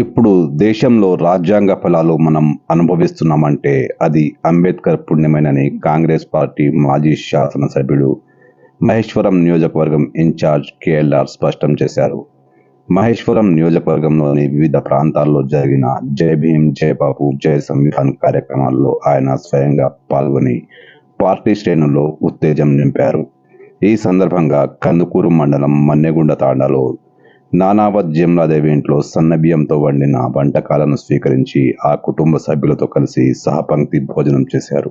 ఇప్పుడు దేశంలో రాజ్యాంగ ఫలాలు మనం అనుభవిస్తున్నామంటే అది అంబేద్కర్ పుణ్యమేనని కాంగ్రెస్ పార్టీ మాజీ శాసనసభ్యుడు మహేశ్వరం నియోజకవర్గం ఇన్ఛార్జ్ కేఎల్ఆర్ స్పష్టం చేశారు. మహేశ్వరం నియోజకవర్గంలోని వివిధ ప్రాంతాల్లో జరిగిన జై భీమ్, జై బాపు, జై సంవిధాన్ కార్యక్రమాల్లో ఆయన స్వయంగా పాల్గొని పార్టీ శ్రేణుల్లో ఉత్తేజం నింపారు. ఈ సందర్భంగా కందుకూరు మండలం మన్నెగుండ తాండాలో నానావత్ జమ్లాదేవి ఇంట్లో సన్నబియ్యంతో వండిన వంటకాలను స్వీకరించి ఆ కుటుంబ సభ్యులతో కలిసి సహపంక్తి భోజనం చేశారు.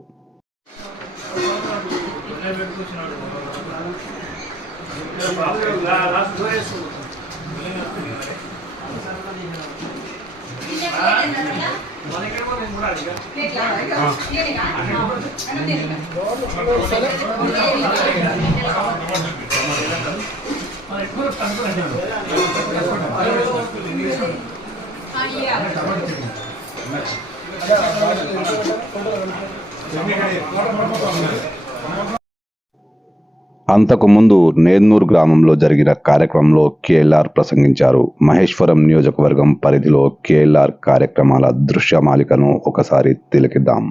అంతకుముందు నేర్నూరు గ్రామంలో జరిగిన కార్యక్రమంలో కేఎల్ఆర్ ప్రసంగించారు. మహేశ్వరం నియోజకవర్గం పరిధిలో కేఎల్ఆర్ కార్యక్రమాల దృశ్యమాలికను ఒకసారి తిలకిద్దాం.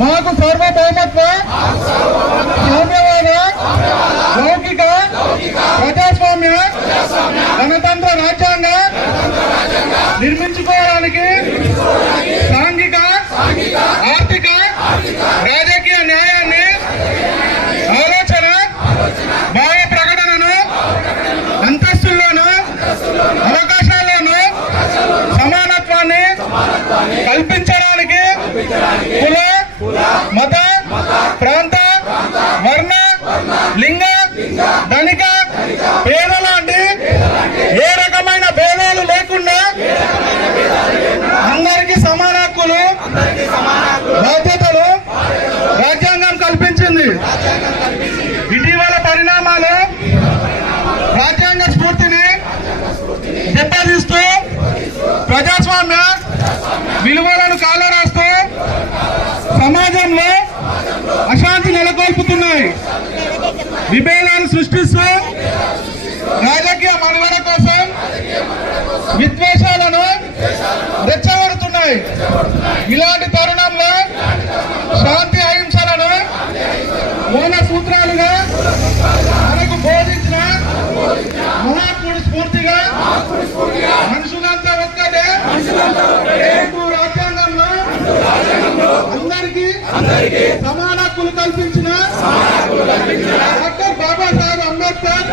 మాకు సార్వభౌమత్వ, సామ్యవాద, లౌకిక, ప్రజాస్వామ్య, గణతంత్ర రాజ్యాంగ నిర్మించుకోవడానికి సాంఘిక, ఆర్థిక, రాజకీయ న్యాయాన్ని, ఆలోచన, భావ ప్రకటనను, అంతస్తుల్లోనూ అవకాశాల్లోనూ సమానత్వాన్ని కల్పించడానికి కుల, మత, ప్రాంత, వర్ణ, లింగ, ధనిక, పేద లాంటి ఏ రకమైన భేదాలు లేకుండా అందరికీ సమాన హక్కులు, బాధ్యతలు రాజ్యాంగం కల్పించింది. ఇటీవల పరిణామాలు రాజ్యాంగ స్ఫూర్తిని దెబ్బతీస్తూ ప్రజాస్వామ్య విలువలను కాలరాస్తూ సమాజంలో అశాంతి నెలకొల్పుతున్నాయి. విభేదాలు సృష్టిస్తూ రాజకీయ మనుగడ కోసం విద్వేషాలను రెచ్చగొడుతున్నాయి. ఇలాంటి తరుణంలో శాంతి అహింసలను మూల సూత్రాలుగా మనకు బోధించిన మహాత్ముడి స్ఫూర్తిగా మనుషులంతా ఒక్కటే, రాజ్యాంగంలో అందరికీ సమాన హక్కులు కల్పించిన డాక్టర్ బాబాసాహెబ్ అంబేద్కర్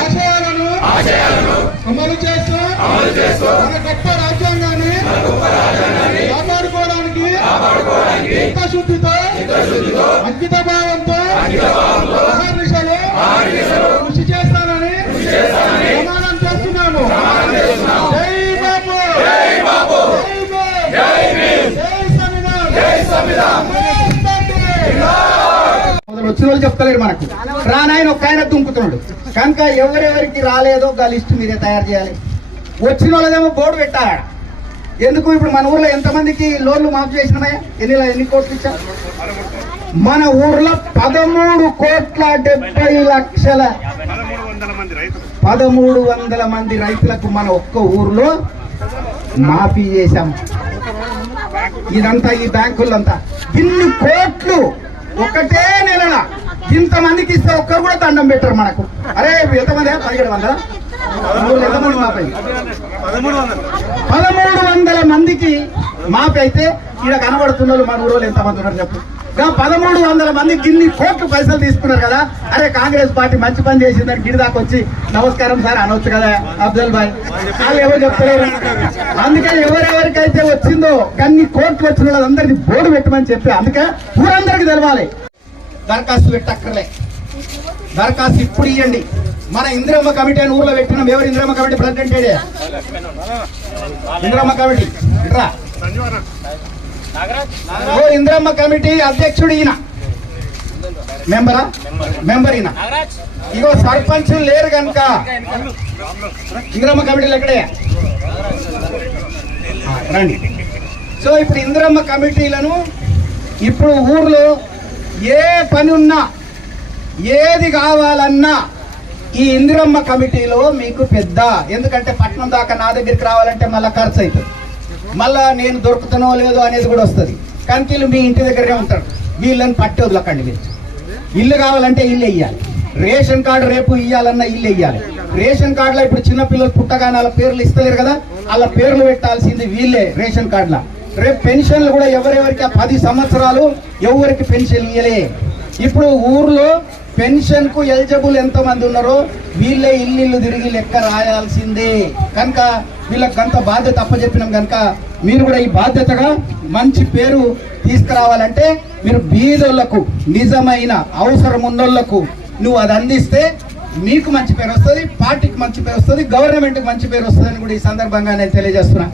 ఆశయాలను అమలు చేస్తూ మన గొప్ప రాజ్యాంగాన్ని కాపాడుకోవడానికి చిత్తశుద్ధితో, అంకిత భావంతో అహర్నిశలు కృషి చేస్తానని ప్రమాణం చేస్తున్నాము. జై బాపు, జై బాపు, జై భీమ్, జై సంవిధాన్, జై సంవిధాన్. వచ్చిన వాళ్ళు చెప్తలేరు మనకు, రానాయన ఒక్క ఆయన దుంకుతున్నాడు కనుక ఎవరెవరికి రాలేదో గా లిస్టు మీరే తయారు చేయాలి. వచ్చిన వాళ్ళదేమో బోర్డు పెట్టాలి. ఎందుకు ఇప్పుడు మన ఊర్లో ఎంతమందికి లోన్లు మాఫ్ చేసినాయా? ఎన్ని కోట్లు ఇచ్చా? మన ఊర్లో 13,70,00,000 1300 మంది రైతులకు మన ఒక్క ఊర్లో మాఫీ చేశాం. ఇదంతా ఈ బ్యాంకులంతా ఇన్ని కోట్లు ఒకటే నెలల ఇంతమందికి ఇస్తే ఒక్కరు కూడా దండం పెట్టారు మనకు. అరే ఎంతమంది? 1700 ఎంతమంది మాపై? 1300 మందికి మాపి అయితే ఈడ కనబడుతున్నారు మన ఊళ్ళో ఎంతమంది ఉన్నారు చెప్పు. 1300 మందికి ఇన్ని కోట్లు పైసలు తీసుకున్నారు కదా. అరే కాంగ్రెస్ పార్టీ మంచి పని చేసిందని గిడి దాకా వచ్చి నమస్కారం సార్ అనొచ్చు కదా అఫ్జల్ భాయ్. వాళ్ళు ఎవరు చెప్తలేరు. అందుకే ఎవరెవరికైతే వచ్చిందో అన్ని కోట్లు వచ్చిన వాళ్ళందరికీ బోర్డు పెట్టమని చెప్పి అందుకే ఊరందరికీ తెలవాలి. దరఖాస్తు పెట్టక్కర్లే. దరఖాస్తు ఇప్పుడు ఇవ్వండి. మన ఇందిరమ్మ కమిటీ అని ఊర్లో పెట్టినాం. ఎవరు Indiramma committee president? Indiramma committee రా. ఓ ఇందిరమ్మ కమిటీ అధ్యక్షుడు ఈయన, మెంబర్ ఈయన. ఇగో సర్పంచ్ లేరు కనుక ఇందిరమ్మ కమిటీలు ఎక్కడే రండి. సో ఇప్పుడు ఇందిరమ్మ కమిటీలను ఇప్పుడు ఊర్లో ఏ పని ఉన్నా ఏది కావాలన్నా ఈ ఇందిరమ్మ కమిటీలో మీకు పెద్ద, ఎందుకంటే పట్నం దాకా నా దగ్గరికి రావాలంటే మళ్ళీ ఖర్చు అవుతుంది, మళ్ళా నేను దొరుకుతానో లేదో అనేది కూడా వస్తుంది. కానీ వీళ్ళు మీ ఇంటి దగ్గరే ఉంటారు. వీళ్ళని పట్టి వదలకండి. మీరు ఇల్లు కావాలంటే ఇల్లు ఇయ్యాలి, రేషన్ కార్డు రేపు ఇయ్యాలన్నా ఇల్లు ఇయ్యాలి. రేషన్ కార్డులో ఇప్పుడు చిన్నపిల్లలు పుట్టగానే వాళ్ళ పేర్లు ఇస్తలేరు కదా, వాళ్ళ పేర్లు పెట్టాల్సింది వీళ్ళే రేషన్ కార్డులో. రేపు పెన్షన్లు కూడా ఎవరెవరికి 10 సంవత్సరాలు ఎవరికి పెన్షన్ ఇయ్యలే. ఇప్పుడు ఊర్లో పెన్షన్ కు ఎలిజిబుల్ ఎంతమంది ఉన్నారో వీళ్ళే ఇల్లు తిరిగి లెక్క రాయాల్సిందే. కనుక వీళ్ళకి అంత బాధ్యత అప్పచెప్పినాం కనుక మీరు కూడా ఈ బాధ్యతగా మంచి పేరు తీసుకురావాలంటే మీరు బీదోళ్లకు, నిజమైన అవసరం ఉన్నోళ్లకు నువ్వు అది అందిస్తే మీకు మంచి పేరు వస్తుంది, పార్టీకి మంచి పేరు వస్తుంది, గవర్నమెంట్కి మంచి పేరు వస్తుంది అని కూడా ఈ సందర్భంగా నేను తెలియజేస్తున్నా.